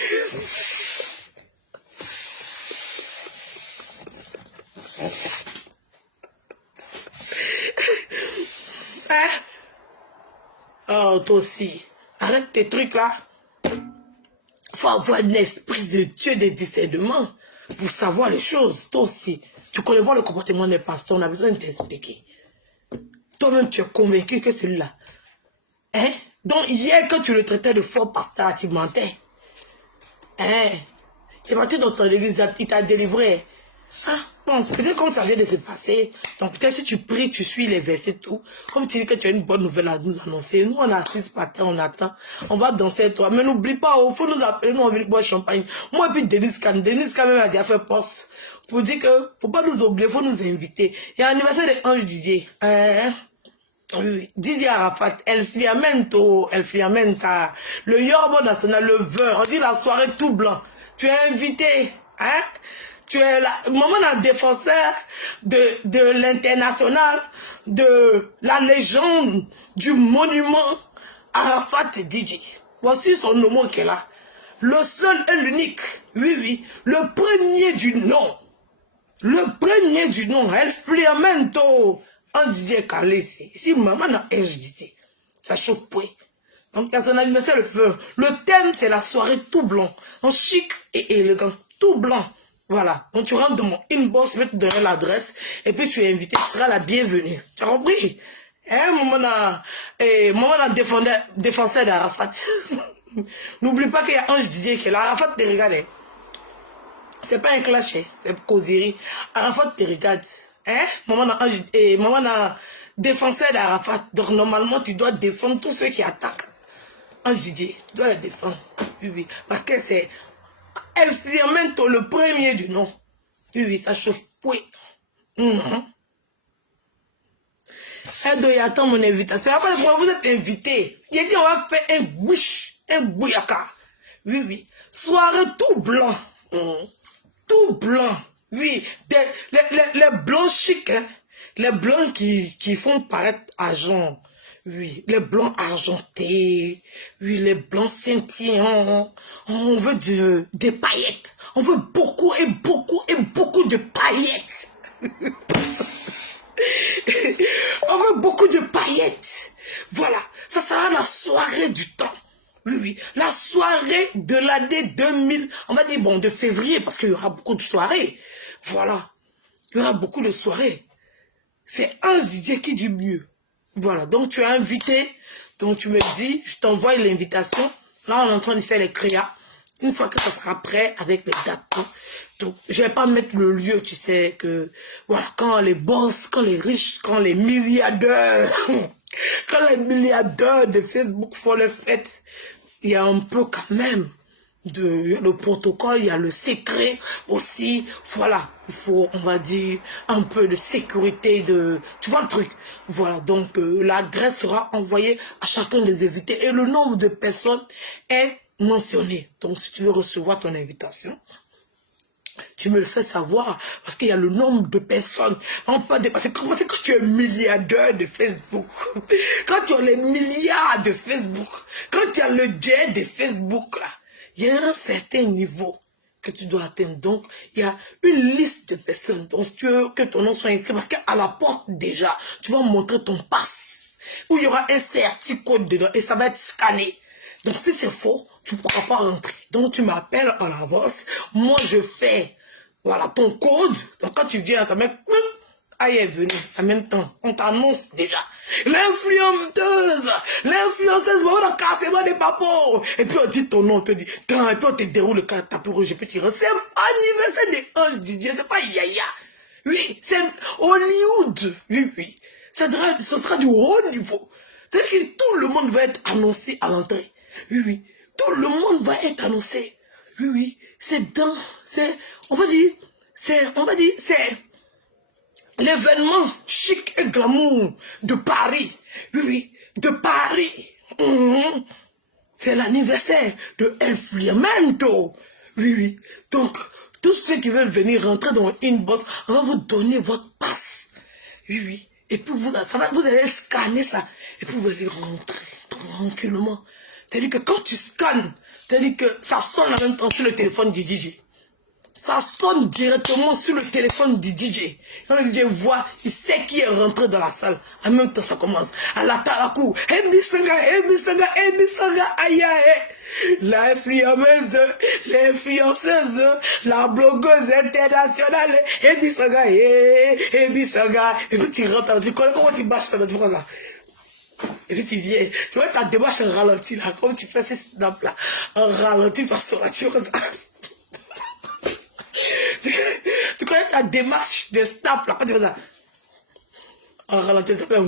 Hein? Oh, toi aussi. Arrête tes trucs là. Faut avoir un esprit de Dieu de discernement pour savoir les choses. Toi aussi. Tu connais pas le comportement des pasteurs, on a besoin de t'expliquer. Toi-même, tu es convaincu que celui-là. Hein? Donc, hier, quand tu le traitais de faux pasteur, tu mentais. Hein? Tu mentais dans son église, il t'a délivré. Ah, bon, peut-être comme ça vient de se passer. Donc peut-être si tu pries, tu suis les versets, tout. Comme tu dis que tu as une bonne nouvelle à nous annoncer. Nous, on assiste par terre, on attend. On va danser avec toi. Mais n'oublie pas, il faut nous appeler, nous on veut boire champagne. Moi, et puis Denis Khan même a déjà fait poste. Pour dire que, faut pas nous oublier, faut nous inviter. Il y a l'anniversaire de Ange Didier. Oui, Didier Arafat, El Fiamenta, le Yorbo National, le vin, on dit la soirée tout blanc. Tu es invité, hein? Tu es là, maman un défenseur de l'international, de la légende, du monument Arafat Didier. Voici son nom qui est là. Le seul et l'unique, oui, oui, le premier du nom. Le premier du nom, El Fiamento. Un Didier calé ici. Ici, maman n'a dit, ça chauffe point. Donc, il y a son anniversaire, le feu. Le thème, c'est la soirée tout blanc. En chic et élégant. Tout blanc. Voilà. Donc, tu rentres dans mon inbox, je vais te donner l'adresse. Et puis, tu es invité, tu seras la bienvenue. Tu as compris? Hein, maman a défenseur d'Arafat. N'oublie pas qu'il y a Ange Didier qui est là. Arafat te regarde. C'est pas un clash, c'est causerie. Arafat te regarde. Hein? Maman a défenseur d'Arafat. Donc normalement, tu dois défendre tous ceux qui attaquent. Ange Didier, tu dois les défendre. Oui, oui. Parce que c'est El Fiamento, le premier du nom. Oui, oui, ça chauffe. Oui. Elle doit y attendre mon invitation. Après, vous êtes invité. Il a dit, on va faire un bouche, un bouyaka. Oui, oui. Soirée tout blanc. Tout blanc. Oui. Les blancs chics, hein. Les blancs qui font paraître argent. Oui, les blancs argentés. Oui, les blancs scintillants. On veut des paillettes. On veut beaucoup et beaucoup et beaucoup de paillettes. On veut beaucoup de paillettes. Voilà, ça sera la soirée du temps. Oui, oui, la soirée de l'année 2000. On va dire, bon, de février, parce qu'il y aura beaucoup de soirées. Voilà, il y aura beaucoup de soirées. C'est un DJ qui dit mieux. Voilà, donc tu es invité. Donc tu me dis, je t'envoie l'invitation. Là, on est en train de faire les créas. Une fois que ça sera prêt avec les dates. Donc, je vais pas mettre le lieu, tu sais, que, voilà, quand les boss, quand les riches, quand les milliardaires, quand les milliardaires de Facebook font les fêtes, il y a un peu quand même il y a le protocole, il y a le secret aussi. Voilà, il faut, on va dire, un peu de sécurité, tu vois le truc. Voilà, donc l'adresse sera envoyée à chacun des invités et le nombre de personnes est mentionné. Donc, si tu veux recevoir ton invitation, tu me le fais savoir, parce qu'il y a le nombre de personnes. On ne peut pas dépasser. Comment c'est quand tu es milliardaire de Facebook? Quand tu as les milliards de Facebook, quand tu as le jet de Facebook, là, il y a un certain niveau que tu dois atteindre. Donc, il y a une liste de personnes. Donc, si tu veux que ton nom soit écrit, parce qu'à la porte, déjà, tu vas montrer ton passe, où il y aura un certi-code dedans, et ça va être scanné. Donc, si c'est faux, tu ne pourras pas rentrer. Donc, tu m'appelles en avance. Moi, je fais, voilà, ton code. Donc, quand tu viens, ça met, aïe, est venu. En même temps, on t'annonce déjà. L'influenceuse, voilà, cassez-moi des papos. Et puis, on dit ton nom, et puis on te déroule le tapis rouge. Et puis, tu c'est anniversaire des anges Didier, c'est pas Yaya. Oui, c'est Hollywood. Oui, oui. Ça sera du haut niveau. C'est-à-dire que tout le monde va être annoncé à l'entrée. Oui, oui. Tout le monde va être annoncé. Oui, oui. On va dire, c'est l'événement chic et glamour de Paris. Oui, oui. De Paris. C'est l'anniversaire de El Fliamento. Oui, oui. Donc, tous ceux qui veulent venir rentrer dans l'inbox, on va vous donner votre passe. Oui, oui. Et puis vous allez scanner ça. Et puis vous allez rentrer tranquillement. C'est-à-dire que quand tu scannes, c'est-à-dire que ça sonne en même temps sur le téléphone du DJ. Ça sonne directement sur le téléphone du DJ. Quand le DJ voit, il sait qui est rentré dans la salle. En même temps, ça commence. À la talakou. Ebisanga, aïe, aïe. L'influenceuse, la blogueuse internationale. Ebisanga. Et puis tu rentres, tu connais comment tu bâches quand tu fais ça. Et puis tu viens, tu vois ta démarche en ralenti là, comme tu fais ces snaps là, en ralenti par sur la tu vois ça. Tu connais ta démarche de snap là, quand tu fais ça. En ralenti, tu fais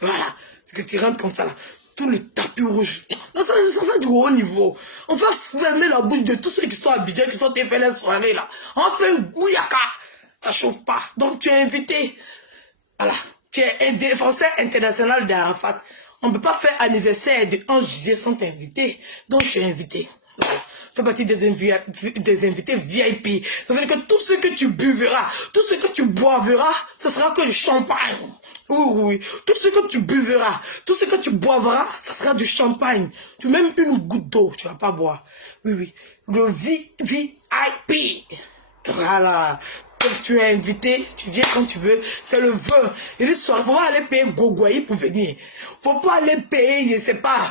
voilà, c'est que tu rentres comme ça là, tout le tapis rouge. Non, ça du haut niveau. On va fermer la bouche de tous ceux qui sont habillés, qui sont fait la soirée là. On fait un bouyaka, ça chauffe pas. Donc tu es invité. Voilà. Tu es un défenseur international d'Arafat. On ne peut pas faire anniversaire de 11 juillet sans t'inviter. Donc tu es invité. Voilà. Tu fais partie des invités VIP. Ça veut dire que tout ce que tu buveras, tout ce que tu boiveras, ce sera que du champagne. Oui, oui, oui. Tout ce que tu buveras, tout ce que tu boiveras, ça sera du champagne. Tu même une goutte d'eau, tu ne vas pas boire. Oui, oui. Le VIP. Voilà. Donc tu es invité, tu viens quand tu veux, c'est le vœu. Et le soir, il faut aller payer Gogoyi pour venir. Faut pas aller payer, je sais pas,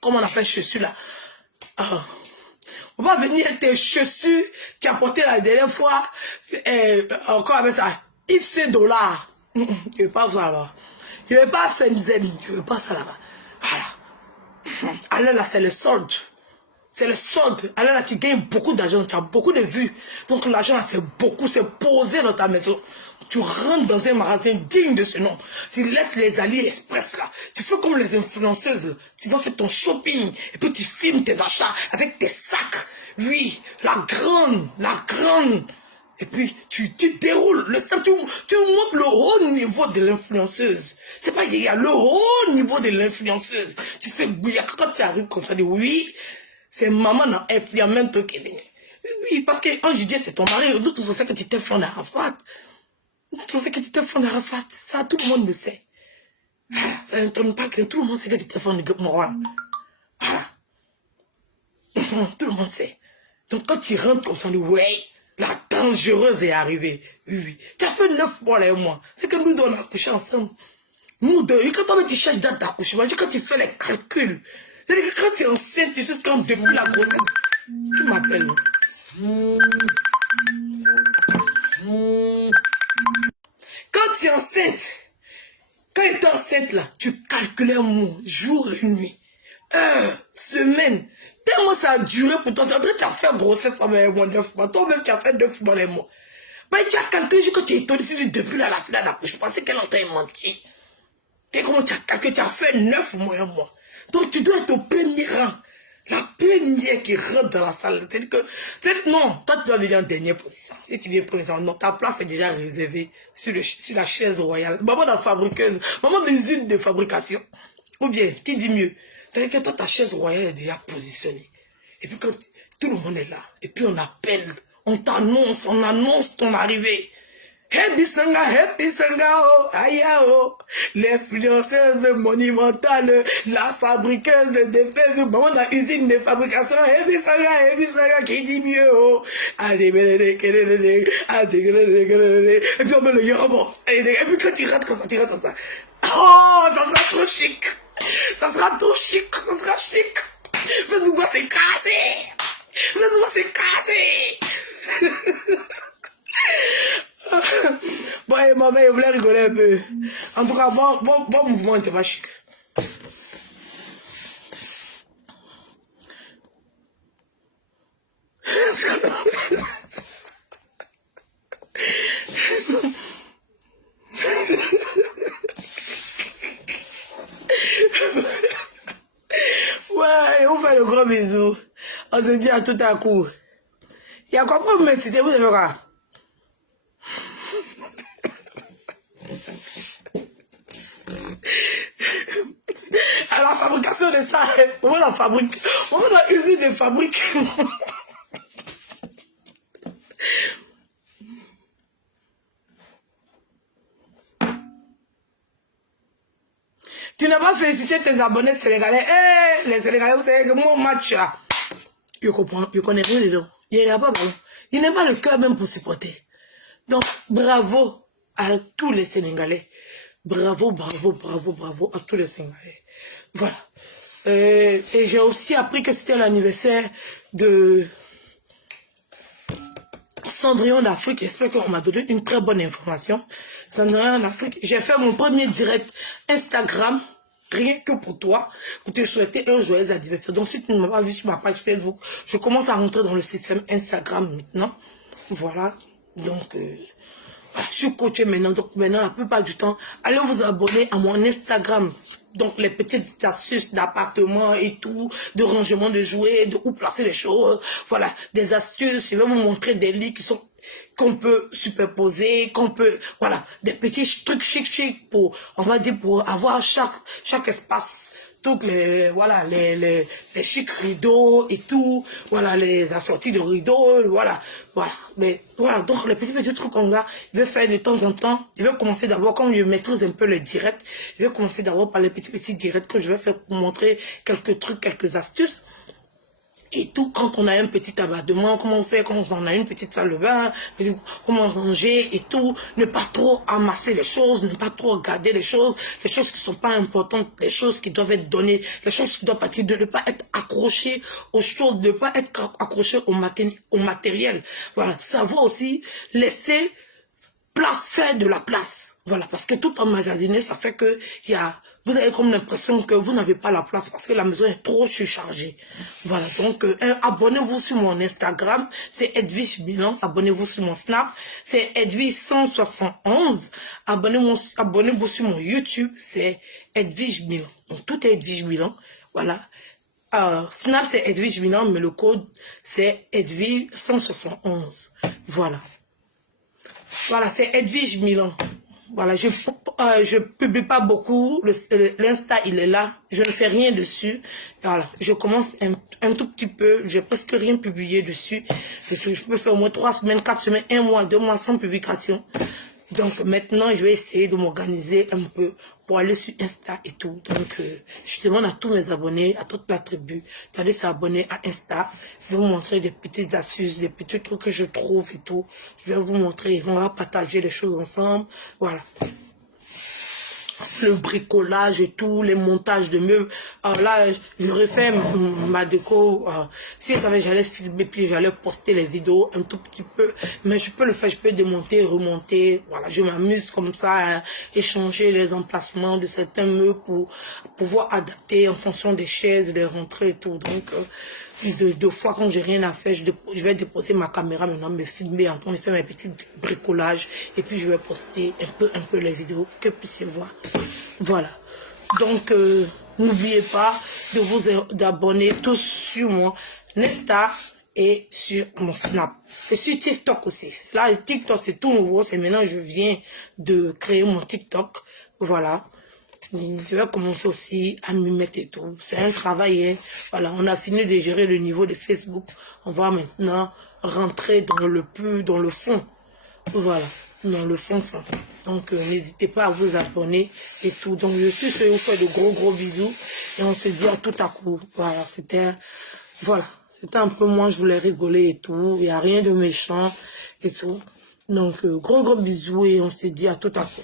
comment on appelle chaussures là. Faut pas venir tes chaussures, tu as porté la dernière fois, encore avec ça, X dollars. Je veux pas ça là-bas. Je veux pas Fenzen, je veux pas ça là-bas. Voilà. Allez là, c'est le solde. C'est le solde. Alors là, tu gagnes beaucoup d'argent, tu as beaucoup de vues. Donc l'argent, c'est beaucoup, c'est posé dans ta maison. Tu rentres dans un magasin digne de ce nom. Tu laisses les AliExpress là. Tu fais comme les influenceuses. Là. Tu vas faire ton shopping. Et puis tu filmes tes achats avec tes sacs. Oui, la grande Et puis, tu déroules le snap, tu montres le haut niveau de l'influenceuse. C'est pas, il y a le haut niveau de l'influenceuse. Tu fais bouillir, quand tu arrives comme ça, tu dis oui, c'est maman dans influencement qui est. Oui, parce qu'en Judée, c'est ton mari. Nous tous on sait que tu t'es fait en Arafat. Nous tous on sait que tu t'es fait en Arafat. Ça, tout le monde le sait. Voilà. Ça n'étonne pas que tout le monde sait que tu t'es fait en Voilà. Voilà. Tout le monde sait. Donc quand tu rentres comme ça, on dit, ouais, la dangereuse est arrivée. Oui, oui. Tu as fait 9 mois là et moi. C'est que nous deux, on a accouché ensemble. Nous deux. Et quand tu cherches date d'accouchement, quand tu fais les calculs, c'est-à-dire que quand tu es enceinte, tu sais quand depuis la grossesse, qui m'appelle. Quand tu es enceinte, quand tu es enceinte là, tu calculais mon jour et nuit, heure, semaine. Tellement ça a duré pour toi. Tu as fait grossesse avec moi 9 mois. Toi-même, tu as fait 9 mois les mois. Mais tu as calculé que tu es étonné depuis la finale d'accouchement. Je pensais qu'elle entendait mentir. Comment tu as calculé? Tu as fait 9 mois et mois. Donc tu dois être au premier rang. La première qui rentre dans la salle. C'est-à-dire que, non, toi tu dois venir en dernière position. Si tu viens première, non, ta place est déjà réservée sur la chaise royale. Maman de la fabriqueuse, maman de l'usine de fabrication. Ou bien, qui dit mieux? C'est-à-dire que toi, ta chaise royale est déjà positionnée. Et puis quand tout le monde est là, et puis on appelle, on annonce ton arrivée. Happy Sanga, oh, aya, oh, l'influenceuse monumentale, la fabriqueuse de fèves, maman de la usine de fabrication, Happy Sanga, qui dit mieux, oh, et puis on met le yoruba, et puis quand tu rentres comme ça, oh, ça sera trop chic, ça sera chic, fais-moi c'est cassé, Bon, et maman, je voulais rigoler un peu. En tout cas, bon mouvement, c'était pas chic. Ouais, on fait le gros bisou. On se dit à tout à coup. Il y a quoi pour m'insulter, vous savez quoi? À la fabrication de ça, on va la fabrique, on va la usine de fabrique. Tu n'as pas félicité tes abonnés sénégalais. Eh, les Sénégalais, vous savez que mon match là, je comprends, je connais rien dedans. Il n'y a pas ballon. Il n'a pas le cœur même pour supporter. Donc, bravo à tous les Sénégalais. Bravo à tous les Sénégalais. Voilà. Et j'ai aussi appris que c'était l'anniversaire de Cendrillon d'Afrique. J'espère qu'on m'a donné une très bonne information. Cendrillon d'Afrique. J'ai fait mon premier direct Instagram, rien que pour toi, pour te souhaiter un joyeux anniversaire. Donc si tu ne m'as pas vu sur ma page Facebook, je commence à rentrer dans le système Instagram maintenant. Voilà. Donc, voilà, je suis coachée maintenant. Donc maintenant, la plupart du temps, allez vous abonner à mon Instagram. Donc les petites astuces d'appartement et tout, de rangement de jouets, de où placer les choses. Voilà, des astuces. Je vais vous montrer des lits qui sont qu'on peut superposer, qu'on peut, voilà, des petits trucs chic pour, on va dire, pour avoir chaque espace. Toutes les, voilà, les chics rideaux et tout, voilà, les assortis de rideaux, voilà, mais voilà, donc les petits trucs qu'on a, je vais faire de temps en temps, je vais commencer d'abord, quand je maîtrise un peu le direct, je vais commencer d'abord par les petits directs que je vais faire pour montrer quelques trucs, quelques astuces. Et tout, quand on a un petit abattement, comment on fait, quand on a une petite salle de bain, comment ranger et tout, ne pas trop amasser les choses, ne pas trop regarder les choses qui ne sont pas importantes, les choses qui doivent être données, les choses qui doivent partir, de ne pas être accroché aux choses, de ne pas être accroché au matériel. Voilà, savoir aussi laisser faire de la place. Voilà, parce que tout emmagasiné, ça fait que vous avez comme l'impression que vous n'avez pas la place parce que la maison est trop surchargée. Voilà, donc abonnez-vous sur mon Instagram, c'est Edwige Milan. Abonnez-vous sur mon Snap, c'est Edwige 171. Abonnez-vous sur mon YouTube, c'est Edwige Milan. Donc tout est Edwige Milan. Voilà. Snap, c'est Edwige Milan, mais le code, c'est Edwige 171. Voilà. Voilà, c'est Edwige Milan. Voilà, je publie pas beaucoup. L'Insta, il est là. Je ne fais rien dessus. Voilà, je commence un tout petit peu. J'ai presque rien publié dessus. Je peux faire au moins 3 semaines, 4 semaines, 1 mois, 2 mois sans publication. Donc maintenant, je vais essayer de m'organiser un peu pour aller sur Insta et tout. Donc, je demande à tous mes abonnés, à toute la tribu, d'aller s'abonner à Insta. Je vais vous montrer des petites astuces, des petits trucs que je trouve et tout. Je vais vous montrer, on va partager les choses ensemble. Voilà. Le bricolage et tout, les montages de meubles. Alors là, j'aurais fait ma déco. Si je savais, j'allais filmer, puis j'allais poster les vidéos un tout petit peu. Mais je peux le faire, je peux démonter, remonter. Voilà, je m'amuse comme ça à échanger les emplacements de certains meubles pour pouvoir adapter en fonction des chaises, des rentrées et tout. Donc, deux fois quand j'ai rien à faire, je vais déposer ma caméra maintenant, me filmer en train de faire mes petits bricolages et puis je vais poster un peu les vidéos que vous puissiez voir. Voilà. Donc n'oubliez pas de vous abonner tous sur mon Insta et sur mon Snap. Et sur TikTok aussi. Là, TikTok c'est tout nouveau, c'est maintenant je viens de créer mon TikTok. Voilà. Je vais commencer aussi à m'y mettre et tout. C'est un travail. Hein. Voilà, on a fini de gérer le niveau de Facebook. On va maintenant rentrer dans le fond. Voilà, dans le fond. Donc, n'hésitez pas à vous abonner et tout. Donc, je suis sûr, vous faites de gros bisous. Et on se dit à tout à coup. Voilà, c'était un peu moi, je voulais rigoler et tout. Il n'y a rien de méchant et tout. Donc, gros bisous et on se dit à tout à coup.